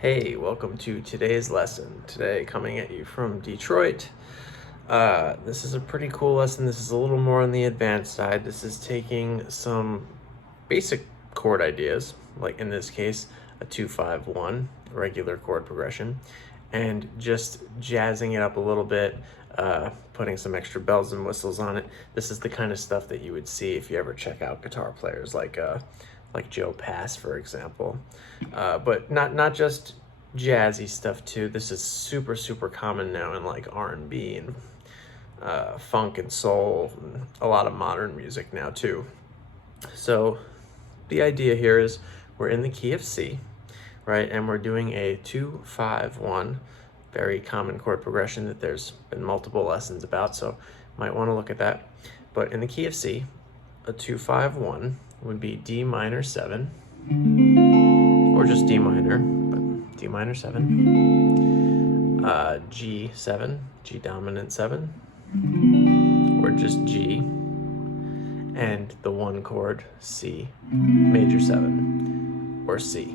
Hey, welcome to today's lesson. Today, coming at you from Detroit. This is a pretty cool lesson. This is a little more on the advanced side. This is taking some basic chord ideas, like in this case, a 2-5-1 regular chord progression, and just jazzing it up a little bit, putting some extra bells and whistles on it. This is the kind of stuff that you would see if you ever check out guitar players like Joe Pass, for example. But not just jazzy stuff too. This is super common now in like R&B and funk and soul, and a lot of modern music now too. So the idea here is we're in the key of C, right? And we're doing a 2-5-1, very common chord progression that there's been multiple lessons about, so might want to look at that. But in the key of C, a 2-5-1 would be D minor 7, or just D minor, but D minor 7, G7, G dominant 7, or just G, and the one chord C major 7, or C.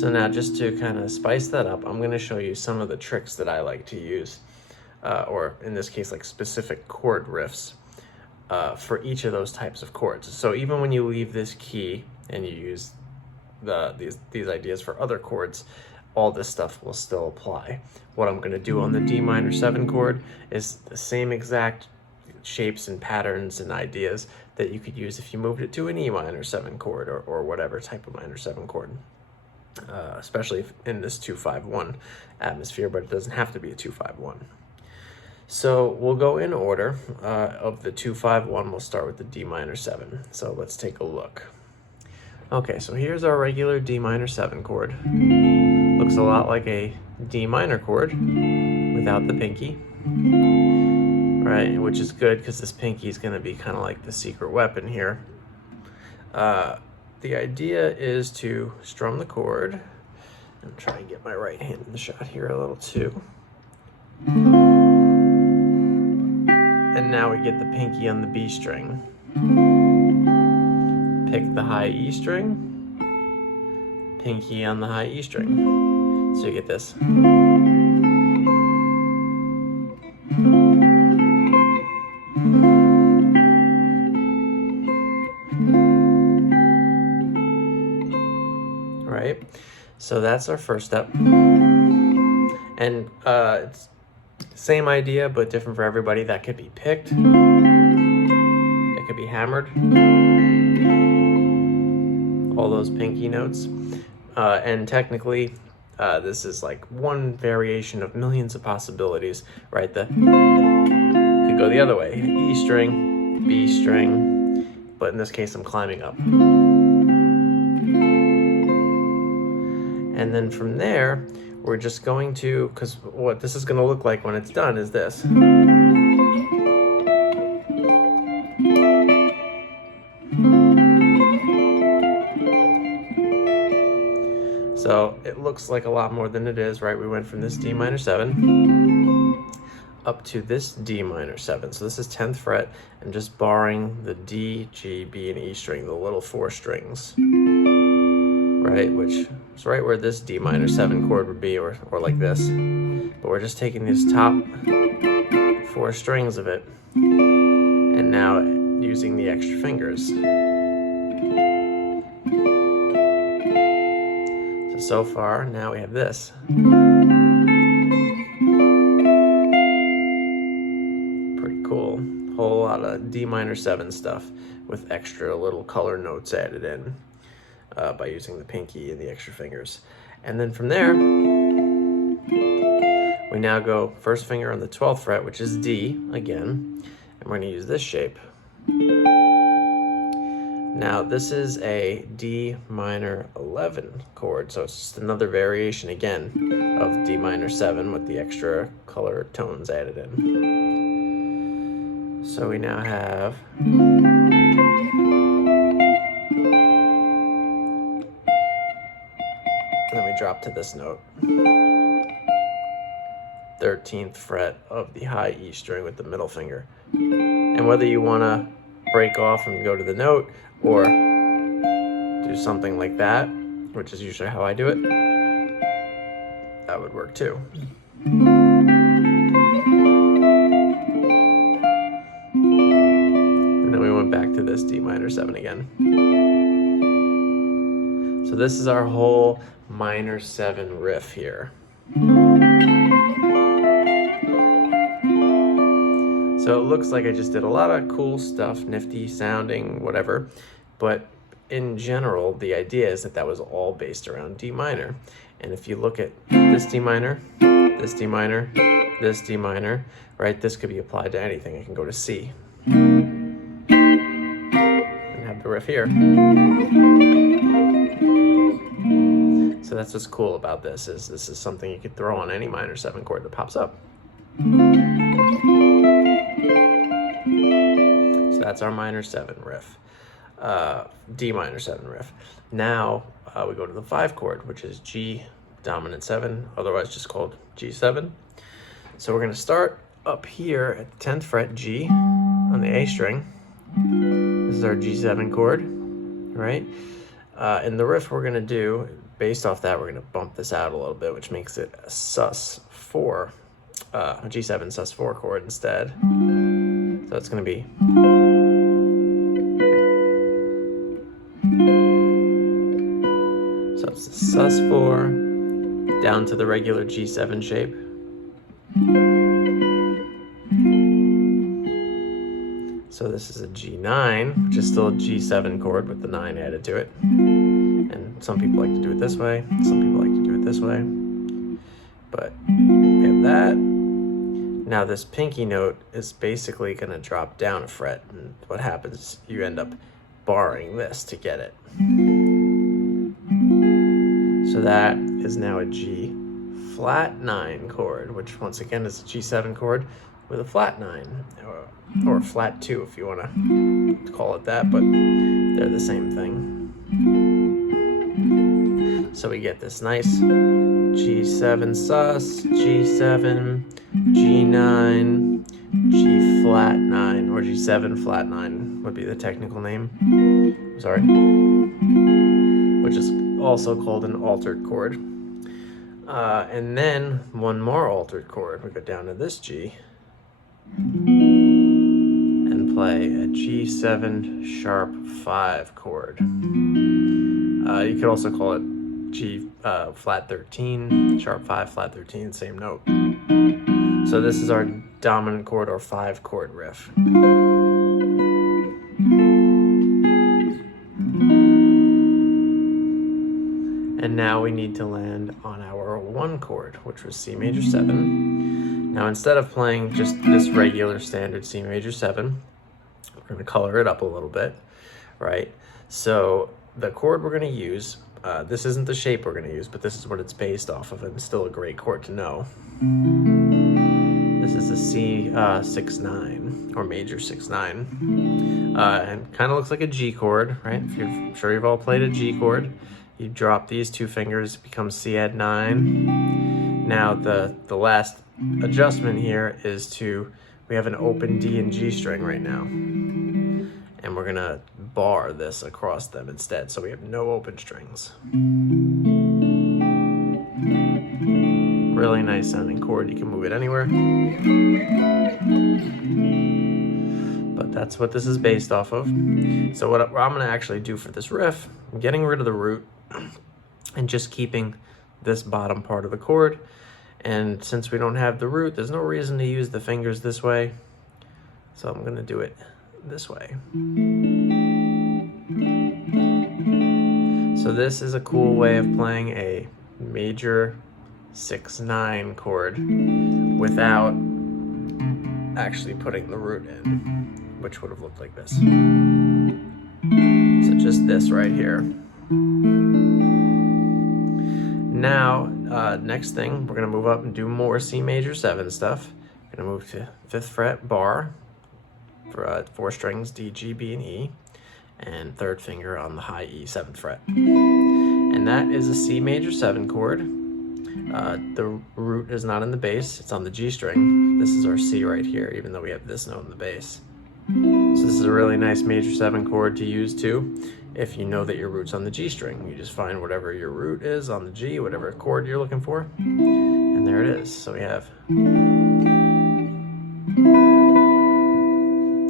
So now, just to kind of spice that up, I'm going to show you some of the tricks that I like to use, or in this case, like specific chord riffs for each of those types of chords. So even when you leave this key and you use these ideas for other chords, all this stuff will still apply. What I'm going to do on the D minor 7 chord is the same exact shapes and patterns and ideas that you could use if you moved it to an E minor 7 chord or whatever type of minor 7 chord. Especially in this 2-5-1 atmosphere, but it doesn't have to be a 2-5-1. So we'll go in order of the 2-5-1. We'll start with the D minor 7. So let's take a look. Okay, so here's our regular D minor 7 chord. Looks a lot like a D minor chord without the pinky, right? Which is good because this pinky is going to be kind of like the secret weapon here. The idea is to strum the chord and try and get my right hand in the shot here a little too. And now we get the pinky on the B string. Pick the high E string, pinky on the high E string. So you get this. Right? So that's our first step. And it's same idea, but different for everybody. That could be picked. It could be hammered. All those pinky notes. And technically, this is like one variation of millions of possibilities, right? Could go the other way. E string, B string, but in this case, I'm climbing up. And then from there, we're just going to, because what this is going to look like when it's done is this. So it looks like a lot more than it is, right? We went from this D minor 7 up to this D minor 7. So this is 10th fret, and just barring the D, G, B, and E string, the little 4 strings. Right, which is right where this D minor 7 chord would be, or like this. But we're just taking these top 4 strings of it, and now using the extra fingers. So far, now we have this. Pretty cool. Whole lot of D minor 7 stuff with extra little color notes added in. By using the pinky and the extra fingers. And then from there, we now go first finger on the 12th fret, which is D again, and we're going to use this shape. Now this is a D minor 11 chord, so it's just another variation again of D minor 7 with the extra color tones added in. So we now have then we drop to this note, 13th fret of the high E string with the middle finger. And whether you want to break off and go to the note, or do something like that, which is usually how I do it, that would work too. And then we went back to this D minor 7 again. So this is our whole minor 7 riff here. So it looks like I just did a lot of cool stuff, nifty sounding, whatever. But in general, the idea is that that was all based around D minor. And if you look at this D minor, this D minor, this D minor, right? This could be applied to anything. I can go to C and have the riff here. So that's what's cool about this is something you could throw on any minor 7 chord that pops up. So that's our minor 7 riff, D minor 7 riff. Now we go to the 5 chord, which is G dominant 7, otherwise just called G7. So we're going to start up here at the 10th fret, G, on the A string. This is our G7 chord, right? And the riff we're going to do, based off that, we're going to bump this out a little bit, which makes it a sus4, G7 sus4 chord instead. So it's going to be. So it's the sus4 down to the regular G7 shape. So this is a G9, which is still a G7 chord with the 9 added to it. And some people like to do it this way, some people like to do it this way. But we have that. Now this pinky note is basically going to drop down a fret, and what happens is you end up barring this to get it. So that is now a G flat 9 chord, which once again is a G7 chord with a flat 9, or flat 2 if you want to call it that, but they're the same thing. So we get this nice G7 sus, G7, G9, G flat 9, or G7 flat 9 would be the technical name. Sorry. Which is also called an altered chord. And then one more altered chord. We go down to this G and play a G7 sharp 5 chord. You could also call it G flat 13, sharp 5, flat 13, same note. So this is our dominant chord or 5 chord riff. And now we need to land on our 1 chord, which was C major 7. Now instead of playing just this regular standard C major 7, we're going to color it up a little bit, right? So the chord we're going to use, this isn't the shape we're going to use, but this is what it's based off of, and still a great chord to know. This is a C 6-9, or major 6-9, and kind of looks like a G chord, right? I'm sure you've all played a G chord. You drop these 2 fingers, it becomes C add 9. Now the last adjustment here is we have an open D and G string right now. And we're gonna bar this across them instead, so we have no open strings. Really nice sounding chord, you can move it anywhere. But that's what this is based off of. So what I'm gonna actually do for this riff, I'm getting rid of the root and just keeping this bottom part of the chord. And since we don't have the root, there's no reason to use the fingers this way. So I'm gonna do it this way. So this is a cool way of playing a major 6-9 chord without actually putting the root in, which would have looked like this. So just this right here. Now, next thing, we're gonna move up and do more C major 7 stuff. We're gonna move to 5th fret bar for 4 strings, D, G, B, and E, and 3rd finger on the high E, 7th fret. And that is a C major 7 chord. The root is not in the bass, it's on the G string. This is our C right here, even though we have this note in the bass. So this is a really nice major 7 chord to use too. If you know that your root's on the G string, you just find whatever your root is on the G, whatever chord you're looking for, and there it is. So we have,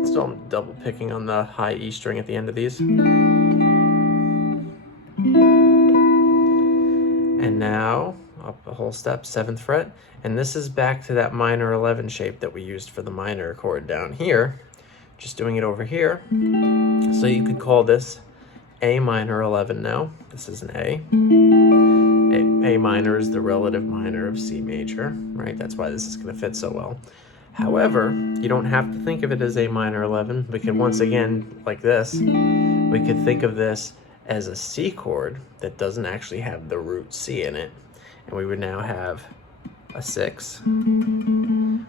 still I'm double picking on the high E string at the end of these. And now up a whole step, 7th fret, and this is back to that minor 11 shape that we used for the minor chord down here, just doing it over here. So you could call this A minor 11 now. This is an A. A minor is the relative minor of C major, right? That's why this is going to fit so well. However, you don't have to think of it as A minor 11. We could, once again, like this, we could think of this as a C chord that doesn't actually have the root C in it. And we would now have a 6.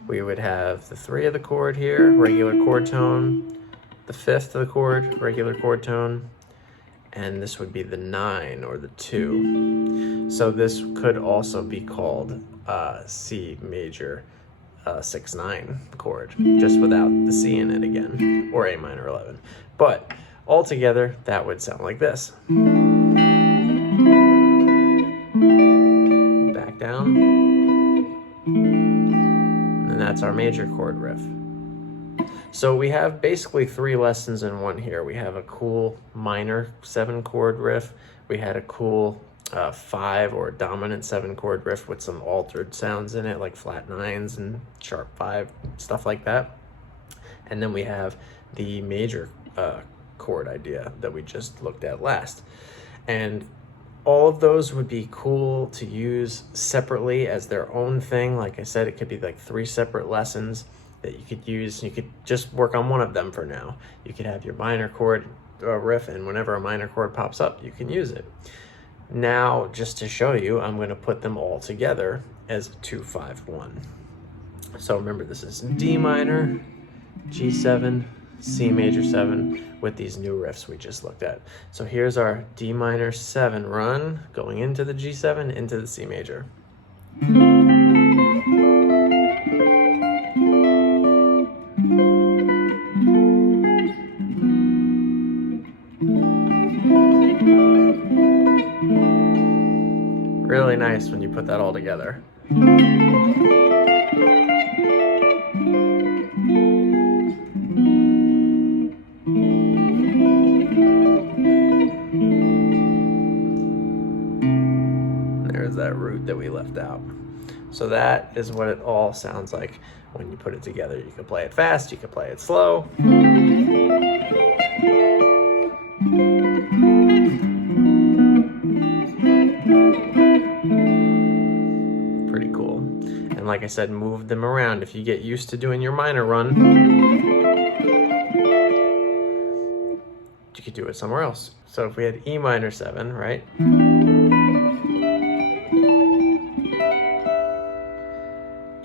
We would have the 3 of the chord here, regular chord tone, the 5th of the chord, regular chord tone, and this would be the 9 or the 2. So this could also be called C major 6-9 chord, just without the C in it again, or A minor 11. But altogether, that would sound like this. Back down, and that's our major chord riff. So we have basically 3 lessons in one here. We have a cool minor 7 chord riff. We had a cool 5 or dominant 7 chord riff with some altered sounds in it, like flat 9s and sharp 5, stuff like that. And then we have the major chord idea that we just looked at last. And all of those would be cool to use separately as their own thing. Like I said, it could be like 3 separate lessons that you could use. You could just work on one of them for now. You could have your minor chord riff, and whenever a minor chord pops up, you can use it. Now, just to show you, I'm going to put them all together as 2-5-1. So remember, this is D minor, G7, C major 7 with these new riffs we just looked at. So here's our D minor 7 run going into the G7, into the C major. Really nice when you put that all together. There's that root that we left out. So that is what it all sounds like when you put it together. You can play it fast, you can play it slow. Pretty cool. And like I said, move them around. If you get used to doing your minor run, you could do it somewhere else. So if we had E minor 7, right?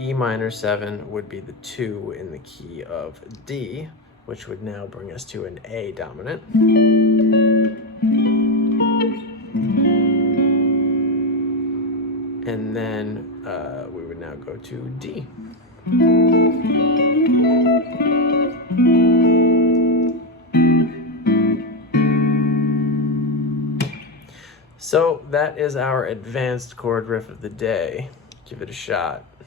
E minor 7 would be the 2 in the key of D, which would now bring us to an A dominant. And then we would now go to D. So that is our advanced chord riff of the day. Give it a shot.